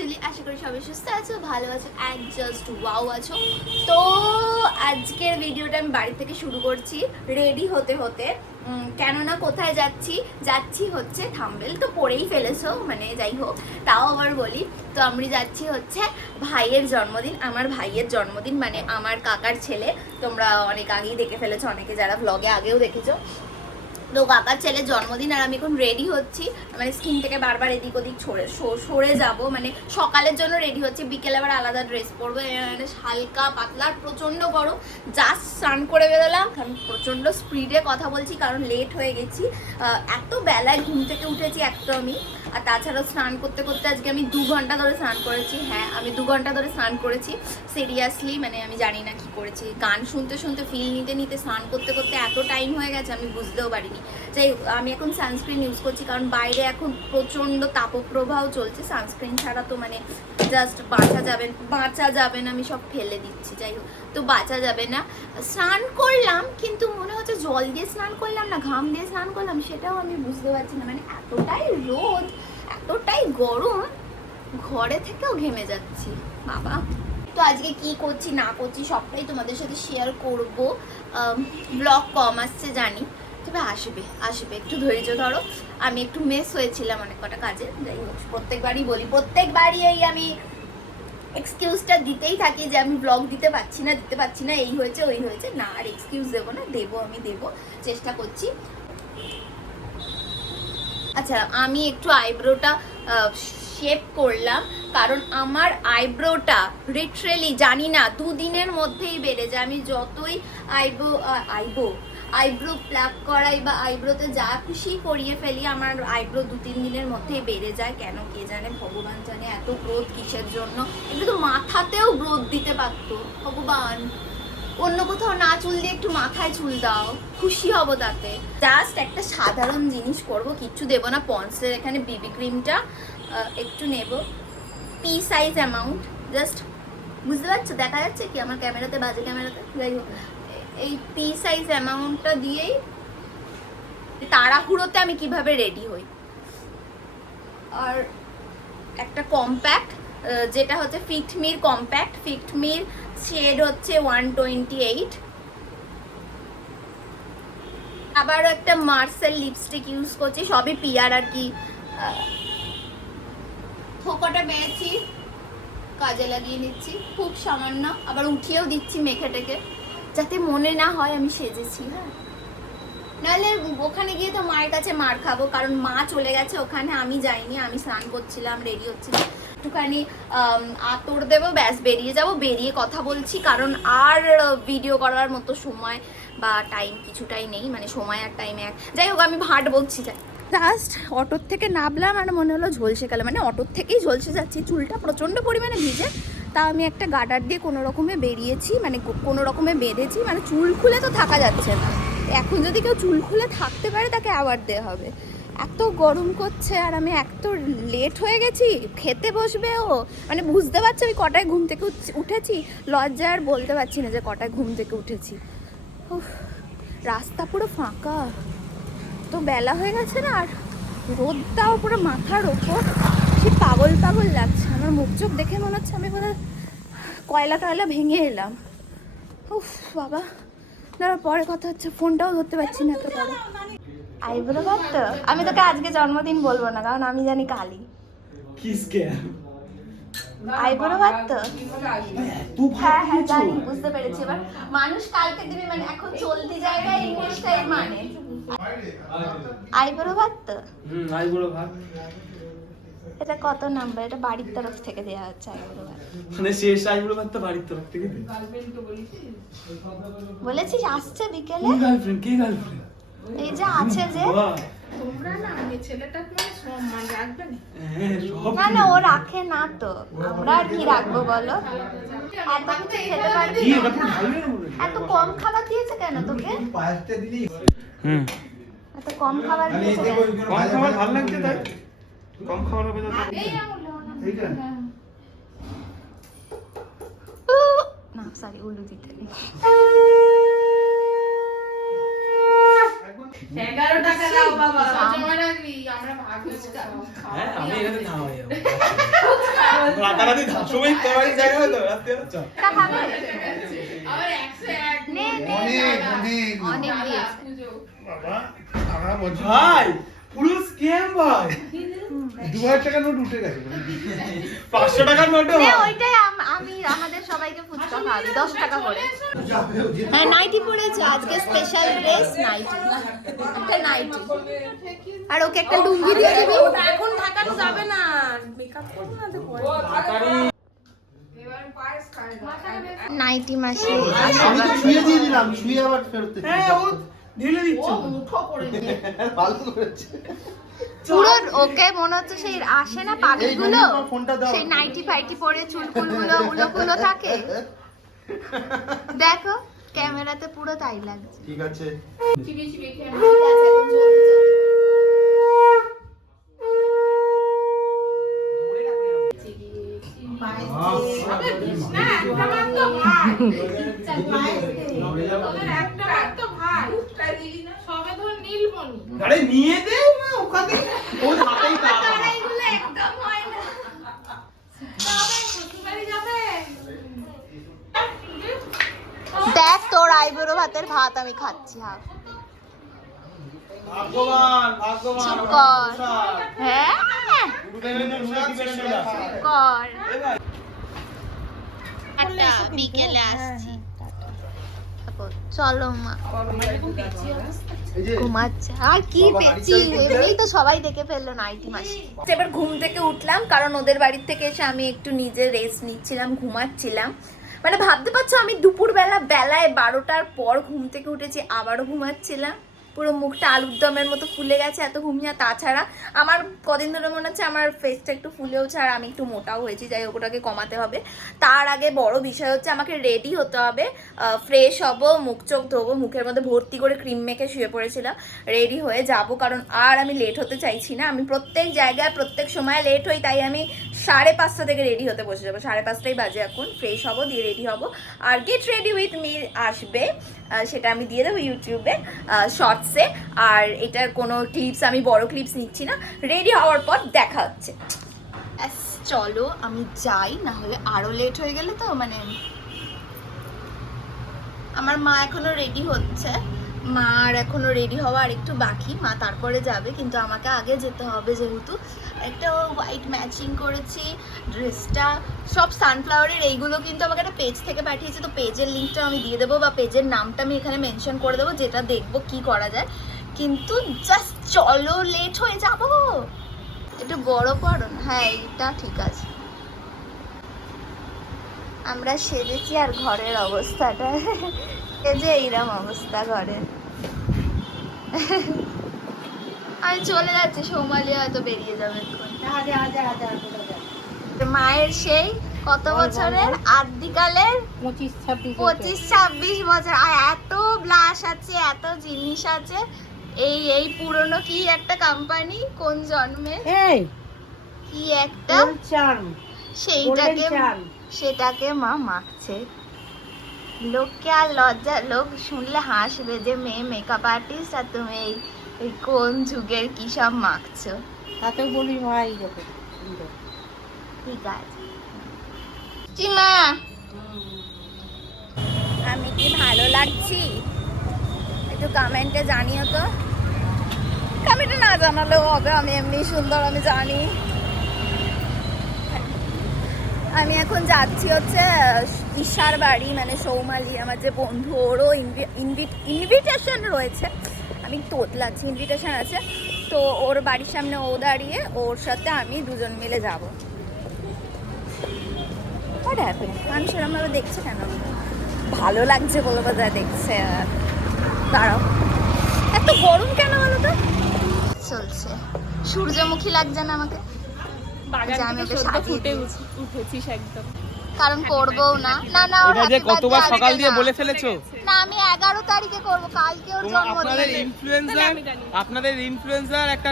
Julie, আশা করি সবাই সুস্থ আছো, ভালো আছো অ্যান্ড জাস্ট ওয়াও আছো। তো আজকের ভিডিওটা আমি বাড়ি থেকে শুরু করছি রেডি হতে হতে। কেননা কোথায় যাচ্ছি হচ্ছে থাম্বনেল তো পড়েই ফেলেছো, মানে যাই হোক তাও আবার বলি। তো আমি যাচ্ছি হচ্ছে ভাইয়ের জন্মদিন, আমার ভাইয়ের জন্মদিন মানে আমার কাকার ছেলে। তোমরা অনেক আগেই দেখে ফেলেছো, অনেকে যারা ব্লগে আগেও দেখেছো। তো কাকার ছেলের জন্মদিন আর আমি এখন রেডি হচ্ছি, মানে স্কিন থেকে বারবার এদিক ওদিক সরে যাব, মানে সকালের জন্য রেডি হচ্ছি, বিকেলে আবার আলাদা ড্রেস পরবো, মানে হালকা পাতলা। প্রচণ্ড গরম, জাস্ট স্নান করে বেরোলাম। আমি প্রচণ্ড স্পিডে কথা বলছি কারণ লেট হয়ে গেছি, এত বেলায় ঘুম থেকে উঠেছি একটা আমি। আর তাছাড়াও স্নান করতে করতে আজকে আমি 2 ঘন্টা ধরে স্নান করেছি। হ্যাঁ, আমি 2 ঘন্টা ধরে স্নান করেছি সিরিয়াসলি, মানে আমি জানি না কি করেছি। গান শুনতে শুনতে ফিল নিতে নিতে স্নান করতে করতে এত টাইম হয়ে গেছে আমি বুঝতেও পারিনি। যাই হোক, আমি এখন সানস্ক্রিন ইউজ করছি কারণ বাইরে এখন প্রচণ্ড তাপপ্রবাহ চলছে। সানস্ক্রিন ছাড়া তো মানে জাস্ট বাঁচা যাবে না, আমি সব ফেলে দিচ্ছি। যাই হোক, তো বাঁচা যাবে না। স্নান করলাম কিন্তু মনে হচ্ছে জল দিয়ে স্নান করলাম না ঘাম দিয়ে স্নান করলাম, সেটাও আমি বুঝতে পারছি না। মানে এতটাই রোদ, এতটাই গরম, ঘরে থেকেও ঘেমে যাচ্ছি বাবা। তো আজকে কি করছি না করছি সবটাই তোমাদের সাথে শেয়ার করব। ব্লগ কম আসছে জানি, তবে আসবে, একটু ধৈর্য ধরো। আমি একটু মেস হয়েছিলাম অনেক কটা কাজে। যাই হোক, প্রত্যেকবারই বলি, প্রত্যেকবারই এই আমি এক্সকিউজটা দিতেই থাকি যে আমি ব্লগ দিতে পারছি না, এই হয়েছে ওই হয়েছে। না, আর এক্সকিউজ দেবো না, আমি দেবো, চেষ্টা করছি। আচ্ছা, আমি একটু আইব্রোটা শেপ করলাম কারণ আমার আইব্রোটা লিটারালি জানি না 2 দিনের মধ্যেই বেড়ে যায়। আমি যতই আইব্রো প্লাক করাই বা আইব্রোতে যা খুশি করিয়ে ফেলি, আমার আইব্রো 2-3 দিনের মধ্যেই বেড়ে যায়। কেন কে জানে, ভগবান জানে এত গ্রোথ কিসের জন্য। একটু তো মাথাতেও গ্রোথ দিতে পারতো ভগবান, অন্য কোথাও না চুল দিয়ে একটু মাথায় চুল দাও, খুশি হব তাতে। জাস্ট একটা সাধারণ জিনিস করব, কিচ্ছু দেবো না। পন্সের এখানে বিবি ক্রিমটা একটু নেব, পি সাইজ অ্যামাউন্ট, জাস্ট বুঝতে পারছো, দেখা যাচ্ছে কি আমার ক্যামেরাতে, বাজে ক্যামেরাতে। যাই হোক, এই পি সাইজ অ্যামাউন্টটা দিয়েই তাড়াহুড়োতে আমি কিভাবে রেডি হই। আর একটা কম্প্যাক্ট, যেটা হচ্ছে ফিটমির কম্প্যাক্ট, ফিটমির শেড হচ্ছে 128। আবারও একটা মার্সেল লিপস্টিক ইউজ করছি, সবই পিয়ার আর কি। থোকাটা পেয়েছি, কাজে লাগিয়ে নিচ্ছি খুব সামান্য, আবার উঠিয়েও দিচ্ছি মেখে টেকে, যাতে মনে না হয় আমি সেজেছি। হ্যাঁ, নাহলে ওখানে গিয়ে তো মায়ের কাছে মার খাবো, কারণ মা চলে গেছে ওখানে, আমি যাইনি। আমি স্নান করছিলাম, রেডি হচ্ছিলাম, একটুখানি আতর দেবো, ব্যাস বেরিয়ে যাব। বেরিয়ে কথা বলছি কারণ আর ভিডিও করার মতো সময় বা টাইম কিছুটাই নেই, মানে সময় আর টাইমে এক। যাই হোক, আমি ভাট বকছি। যাই, জাস্ট অটোর থেকে নামলাম আর মনে হলো ঝলসে গেল, মানে অটোর থেকেই ঝলসে যাচ্ছি, চুলটা প্রচণ্ড পরিমাণে ভিজে। তা আমি একটা গার্ডার দিয়ে কোনো রকমে বেরিয়েছি, মানে কোনো রকমে বেঁধেছি, মানে চুল খুলে তো থাকা যাচ্ছে না। এখন যদি কেউ চুল খুলে থাকতে পারে তাকে অ্যাওয়ার্ড দেওয়া হবে। এত গরম করছে আর আমি এত লেট হয়ে গেছি, খেতে বসবে ও, মানে বুঝতে পারছি আমি কটায় ঘুম থেকে উঠেছি। লজ্জা আর বলতে পারছি না যে কটায় ঘুম থেকে উঠেছি। রাস্তা পুরো ফাঁকা, তো বেলা হয়ে গেছে না, আর রোদটাও পুরো মাথার ওপর, সে পাগল লাগছে। আমার মুখ চোখ দেখে মনে হচ্ছে আমি বোধহয় কয়লা টয়লা ভেঙে এলাম। উফ বাবা, দাঁড়া পরে কথা হচ্ছে, ফোনটাও ধরতে পারছি না এত বড়। আইব্রো কাটতো, আমি তোকে আজকে জন্মদিন বলবো না কারণ আমি জানি কালি। আইব্রো কাটতো, হ্যাঁ হ্যাঁ জানি, বুঝতে পেরেছি। এবার মানুষ কালকে দিবি, মানে এখন চলতি জায়গায় ইংলিশটাই মানে আইব্রো কাটতো। আইব্রো ভাত, এটা কত নাম্বার? এটা বাড়ির তরফ থেকে দেওয়া হচ্ছে আইব্রো ভাত, মানে শেষ আইব্রো ভাতটা বাড়ির তরফ থেকে দেয়। বলেছিস আসছে বিকেলে। কোন গার্লফ্রেন্ড? কে গার্লফ্রেন্ড? এই যে আছে যে, তোমরা না, আমি ছেলেটার মানে সম্মান রাখবে না। হ্যাঁ, সব না না ও রাখে না তো, আমরা আর কি রাখবো বলো। এত কিছু খেতে পারবি কি এটা পুরো ঢালবে না মনে হয়। এত কম খাবার দিয়েছে কেন তোকে? হুম, এত কম খাবার দিয়েছে কেন? কম খাবার ভালো লাগছে তাই। কম খাবার হবে তো এই আঙুল এইটা না সরি, উল্লু দিতে নেই। 11 টাকা দাও বাবা, জমা রাখবি, আমরা ভাগ করে খাবো। হ্যাঁ, আমি এখানে খাওয়াই রাতারাতি ধাসবেই তোমারই জায়গা হতো রাতে হচ্ছে তা খাবে আবার 101 নে নে অনেক দিয়ে বাবা আমরা বলছি ভাই পুরো স্ক্যাম ভাই 2000 টাকা নোট উঠে গেছে 500 টাকার নোটও নে হয়। ওইটাই আমি আমাদের সবাইকে ফুচকা খাওয়াবি 10 টাকা করে হ্যাঁ নাইটি পরেছে আজকে স্পেশাল ড্রেস নাইটি একটা নাইটি আর ওকে একটা লুঙ্গি দিয়ে দিবি এখন ঢাকানো যাবে না মেকআপ করব না তো পরে এবার পায়েস খাই নাইটি মাসি আমি তো ছুঁয়ে দিয়ে দিলাম ছুঁয়ে আবার ফেরত দিলাম। হ্যাঁ ও ঢেলে দিচ্ছে মুঠো করে দিয়ে ভালো করেছে পুরো ওকে মনে হচ্ছে সেই আসে না পাগলগুলো এই ননির ফোনটা দাও। সেই নাইটি ফাইটি পরে চুলকুলগুলো উলোগুলো থাকে দেখো ক্যামেরাতে পুরো তাই লাগছে ঠিক আছে চিবি চিবি খেয়ে ঠিক আছে এখন জলদি জলদি আবে বিছনা একটা মাত্র ভাই তোদের একটা মাত্র ভাই সবে ধর নীলমণি আরে নিয়ে দে না ওখানে ও হাতেই তারা এগুলো একদম হয় না যাবে শ্বশুরবাড়ি যাবে দেখ তোর আইবুড়ো ভাতের ভাত আমি খাচ্ছি হাফ ভাগ্যবান ভাগ্যবান চুপ কর হ্যাঁ কর একটা বিকেলে আসছি চলো মা এই যে ঘুমাচ্ছে আর কি পেয়েছি এমনি তো সবাই দেখে ফেললো নাইটি মাসি এবার ঘুম থেকে উঠলাম কারণ ওদের বাড়ির থেকে এসে আমি একটু নিজে রেস্ট নিচ্ছিলাম ঘুমাচ্ছিলাম মানে ভাবতে পারছো আমি দুপুরবেলা বেলায় 12টার পর ঘুম থেকে উঠেছি আবারও ঘুমাচ্ছিলাম পুরো মুখটা আলুর দমের মতো ফুলে গেছে এত ঘুমিয়ে তাছাড়া আমার কদিন ধরে মনে হচ্ছে আমার ফেসটা একটু ফুলেওছে আর আমি একটু মোটাও হয়েছি যাই হোক ওটাকে কমাতে হবে তার আগে বড় বিষয় হচ্ছে আমাকে রেডি হতে হবে ফ্রেশ হব মুখ চোখ ধোবো মুখের মধ্যে ভর্তি করে ক্রিম মেখে শুয়ে পড়েছিলাম রেডি হয়ে যাব কারণ আর আমি লেট হতে চাইছি না আমি প্রত্যেক জায়গায় প্রত্যেক সময় লেট হই তাই আমি 5:30 থেকে রেডি হতে বসে যাবো 5:30টাই বাজে এখন ফ্রেশ হব দিয়ে রেডি হব আর গেট রেডি উইথ মি আসবে সেটা আমি দিয়ে দেবো ইউটিউবে শর্টসে আর এটার কোনো ক্লিপস আমি বড় ক্লিপস নিচ্ছি না রেডি হওয়ার পর দেখা হচ্ছে চলো আমি যাই না হলে আরো লেট হয়ে গেলে তো মানে আমার মা এখনো রেডি হচ্ছে মার এখনো রেডি হওয়া আর একটু বাকি মা তারপরে যাবে কিন্তু আমাকে আগে যেতে হবে যেহেতু একটা হোয়াইট ম্যাচিং করেছি ড্রেসটা সব সানফ্লাওয়ারের এইগুলো কিন্তু আমাকে একটা পেজ থেকে পাঠিয়েছে তো পেজের লিঙ্কটা আমি দিয়ে দেবো বা পেজের নামটা আমি এখানে মেনশন করে দেবো যেটা দেখবো কি করা যায় কিন্তু জাস্ট চলো লেট হয়ে যাবো একটু বড় পড়ো না হ্যাঁ এইটা ঠিক আছে আমরা সেজেছি আর ঘরের অবস্থাটা এই যে এইরকম অবস্থা ঘরের আমি চলে যাচ্ছি সৌমালি হয়তো বেরিয়ে যাবে মায়ের সেই কত বছরের আদিকালের 25-26 বছর আর এত ব্লাশ আছে এত জিনিস আছে এই পুরনো কি একটা কোম্পানি কোন জন্মে কি একটা সেইটাকে সেটাকে মা মাখছে লোককে আর লজ্জা লোক শুনলে হাসবে যে মেয়ে মেকআপ আর্টিস্ট আর তুমি এই কোন যুগের কি সব মাখছো তাতেও বলি ভাই দেখো ঠিক আছে চিমা আমি কি ভালো লাগছি একটু কমেন্টে জানিও তো কমেন্টে না জানালেও হবে আমি এমনি সুন্দর আমি জানি আমি এখন যাচ্ছি হচ্ছে ঈশার বাড়ি মানে সৌমালি আমার যে বন্ধু ওরও ইনভিটেশন রয়েছে আমি তোতলাচ্ছি ইনভিটেশন আছে তো ওর বাড়ির সামনে ও দাঁড়িয়ে ওর সাথে আমি দুজন মিলে যাবো মানুষ এরমভাবে দেখছে কেন ভালো লাগছে বলে বোধহয় দেখছে দাঁড়াও এত গরম কেন বলো তো চলছে সূর্যমুখী লাগছে না আমাকে কারণ করবো না না না এটা যে কতবার সকাল দিয়ে বলে ফেলেছো না আমি 11 তারিখে করব কালকে ওর জন্মদিন আপনাদের ইনফ্লুয়েন্সার একটা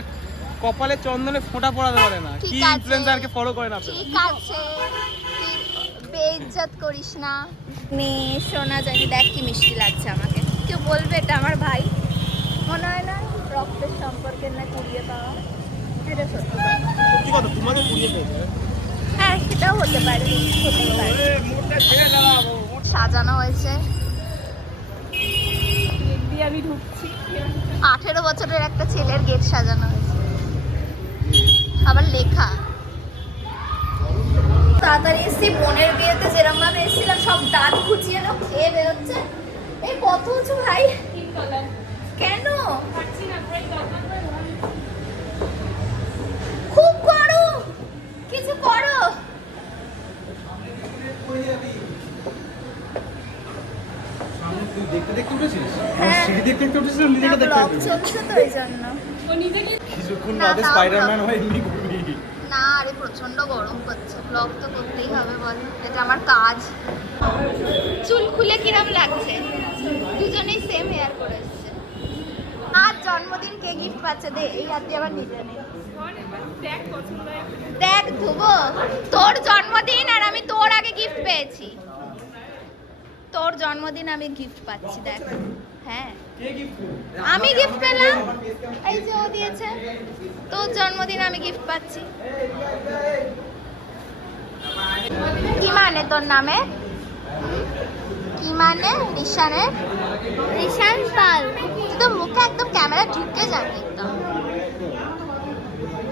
কপালে চন্দনে ফোঁটা পড়াতে পারে না কি ইনফ্লুয়েন্সারকে ফলো করেন আপনারা ঠিক আছে বেইজ্জত করিস না মেয়ে শোনা জানি দেখ কি মিষ্টি লাগছে আমাকে কেউ বলবে এটা আমার ভাই মনে হয় না রক্তের সম্পর্কের না কুড়িয়ে পাওয়া এটা সত্যি কথা সত্যি কথা তোমাকে পুড়িয়ে ফেলবে হ্যাঁ এটাও হতে পারে, হতেই পারে। সাজানো হয়েছে, আমি ঢুকছি। 18 বছরের একটা ছেলের গেট সাজানো হয়েছে, আবার লেখা। তাড়াতাড়ি এসছি, বোনের বিয়েতে যেরকম ভাবে এসেছিলাম সব দাঁত খুঁচিয়ে না খেয়ে বেরোচ্ছে। এই কত উঁচু ভাই, কেন? খুব গরম, কিছু করো। দেখতে দেখতে উঠেছিস? হ্যাঁ। সিঁড়ি দেখতে দেখতে উঠেছিস না নিজেকে না, দেখতে ব্লগ দেখতে? চলছে তো এই জন্য। কিছুক্ষণ না, বাদে তাও স্পাইডারম্যান না। হয়ে এমনি ঘুরবি। না আরে প্রচন্ড গরম করছে, ব্লগ তো করতেই হবে বল, এটা আমার কাজ। চুল খুলে কিরম লাগছে? দুজনেই সেম হেয়ার করে এসছে। আজ জন্মদিন কে গিফট পাচ্ছে? দে এই হাত দিয়ে আবার নিজে নে। দেখ ধুবো, তোর জন্মদিন আর আমি তোর আগে গিফট পেয়েছি। তোর জন্মদিন আমি গিফট পাচ্ছি, দেখ। হ্যাঁ আমি গিফট পেলাম, এই যে ও দিয়েছে। তোর জন্মদিন আমি গিফট পাচ্ছি। কি মানে তোর নামে? কি মানে রিশানের? রিশান পাল। তুই তো মুখে একদম ক্যামেরা ঢুকে যাবি একদম।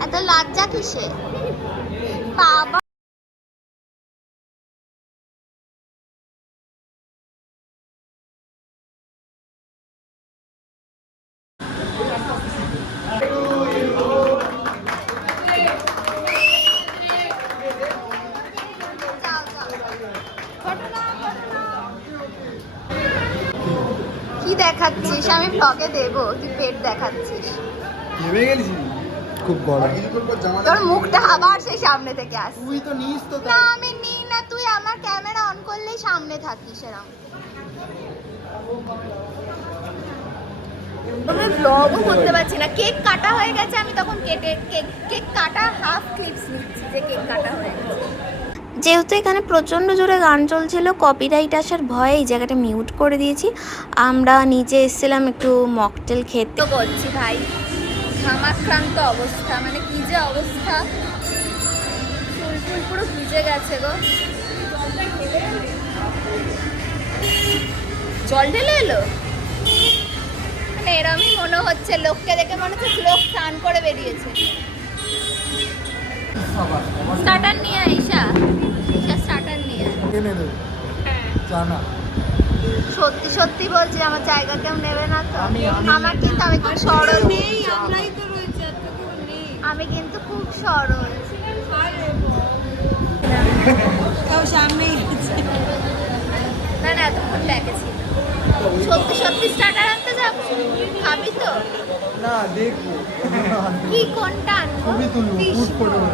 এত লজ্জা কিসে? বাবা যাও, যাও। কি দেখাচ্ছিস? আমি ব্লগে দেবো, তুই পেট দেখাচ্ছিস। ভেবে গেছিস? খুব গরম। তোর মুখটা আবার সেই সামনে থেকে আসছে। তুই তো নিস তো না আমি নিই না, তুই আমার ক্যামেরা অন করলেই সামনে থাকিস এরকম। আমি ব্লগও করতে পারছি না, কেক কাটা হয়ে গেছে, আমি তখন কেক কাটা হাফ ক্লিপস নিচ্ছি যে কেক কাটা হয়ে গেছে। যেহেতু এখানে প্রচণ্ড জোরে গান চলছিল, কপিরাইট আসার ভয়ে এই জায়গাটা মিউট করে দিয়েছি। আমরা নিচে এসেছিলাম একটু মকটেল খেতে। তো বলছি ভাই, ঘামাক্রান্ত অবস্থা, মানে কি যে অবস্থা, ফুল ফুল পুরো ভিজে গেছে গো। জল ঢেলে এলো, মানে এরমই মনে হচ্ছে, লোককে দেখে মনে হচ্ছে লোক স্নান করে বেরিয়েছে। স্টার্টার নিয়ে আইসা, স্টার্টার নিয়ে আয়। এনে দেবে জানা। সত্যি সত্যি বলছি, আমার জায়গা কেউ নেবে না তো? আমার কিন্তু, আমি খুব সরল, আমরাই তো রয়েছে, আমি কিন্তু খুব সরল। সামনেই না না, এতক্ষণ ব্যাকে ছিল। সত্যি সত্যি স্টার্টার আনতে যাবো, খাবি তো? না দেখবো। কি কোনটা আনবো? ছবি তুলবো, Fish ফুড করবো।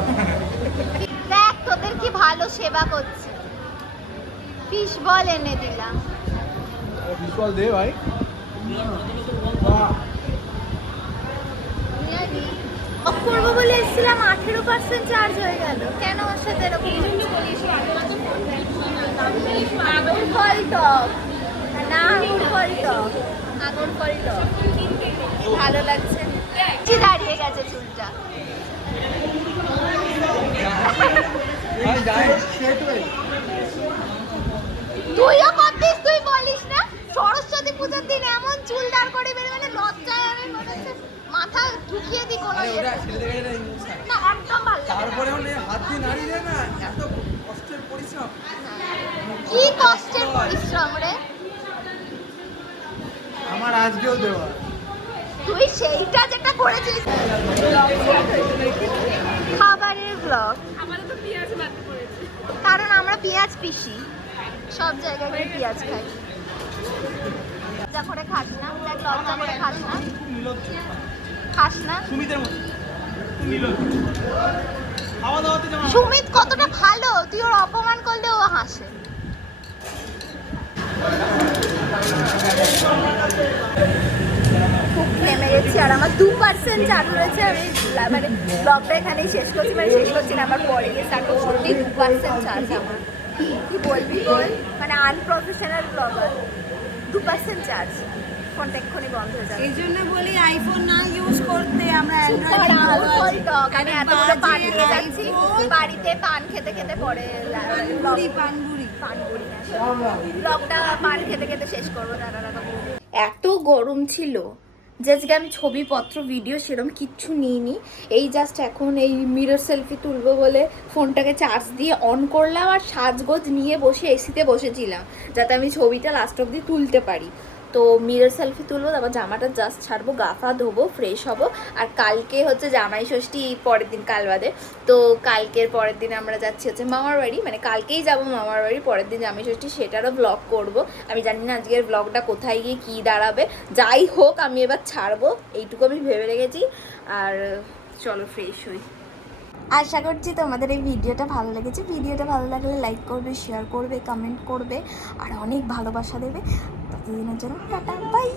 দেখ তোদের কি ভালো সেবা করছে, ফিশ বল এনে দিলাম। বিশাল দে ভাই। অফ করবো বলে এসেছিলাম, 18% চার্জ হয়ে গেল। কেন ওর সাথে এরকম হচ্ছে? আগুন ফল টক, না আগুন ফল টক, আগুন ফল টক। ভালো লাগছে, কি দাঁড়িয়ে গেছে চুলটা। তুইও করতিস, তুই বলিস না? সরস্বতী পূজার দিন এমন চুল দাঁড় করে বেরো, মানে লজ্জায় আমি মনে হচ্ছে মাথা ঢুকিয়ে দিই কোনো ইয়ে। না একদম ভালো লাগে না। তারপরে হাত দিয়ে নাড়িয়ে দেয় না, এত কষ্টের পরিশ্রম। কি কষ্টের পরিশ্রম রে। আমার আজকেও দেওয়া। তুই সেইটা যেটা করেছিস। খাবারের ব্লগ, আমাদের তো পেঁয়াজ বাদ পড়েছে। কারণ আমরা পেঁয়াজ পিসি, সব জায়গায় গিয়ে পেঁয়াজ খাই। লজ্জা করে খাস না, দেখ লজ্জা করে খাস না, খাস না। সুমিতের মতো খাওয়া দাওয়াতে যেমন সুমিত কতটা ভালো, তুই ওর অপমান করলে ও হাসে। খুব নেমে গেছি, আর আমার 2% চালু রয়েছে। আমি মানে ব্লগটা এখানেই শেষ করছি, মানে শেষ করছি না, আবার পরে গিয়ে স্টার্ট করছি। সত্যি 2% চার্জ আমার, কি বলবি বল, মানে আনপ্রফেশনাল ব্লগার। 2% চার্জ, ফোনটা এক্ষুনি বন্ধ হয়ে যাবে। এই জন্য বলি আইফোন না ইউজ করতে, আমরা অ্যান্ড্রয়েড আর ভালো ফুল আছি। টক, আমি এতগুলো পান বাজে খেয়ে যাচ্ছি iPhone, বাড়িতে, পান খেতে খেতে পরে পানপুরি পানপুরি পানপুরি ব্লগটা পান খেতে খেতে শেষ করবো। এত গরম ছিল যে আজকে আমি ছবিপত্র ভিডিও সেরকম কিচ্ছু নিইনি। এই জাস্ট এখন এই মিরর সেলফি তুলবো বলে ফোনটাকে চার্জ দিয়ে অন করলাম আর সাজগোজ নিয়ে বসে এসিতে বসেছিলাম যাতে আমি ছবিটা লাস্ট অব্দি তুলতে পারি। তো মিরর সেলফি তুলবো, তারপর জামাটা জাস্ট ছাড়বো, গা ফা ধোবো, ফ্রেশ হবো। আর কালকে হচ্ছে জামাই ষষ্ঠী, পরের দিন কাল বাদে। তো কালকের পরের দিন আমরা যাচ্ছি হচ্ছে মামার বাড়ি, মানে কালকেই যাবো মামার বাড়ি, পরের দিন জামাই ষষ্ঠী, সেটারও ব্লগ করব। আমি জানি না আজকের ব্লগটা কোথায় গিয়ে কী দাঁড়াবে, যাই হোক আমি এবার ছাড়বো, এইটুকু আমি ভেবে রেখেছি। আর চলো ফ্রেশ হই। আশা করছি তোমাদের এই ভিডিওটা ভালো লেগেছে। ভিডিওটা ভালো লাগলে লাইক করবে, শেয়ার করবে, কমেন্ট করবে আর অনেক ভালোবাসা দেবে। ততদিনের জন্য টাটা, বাই।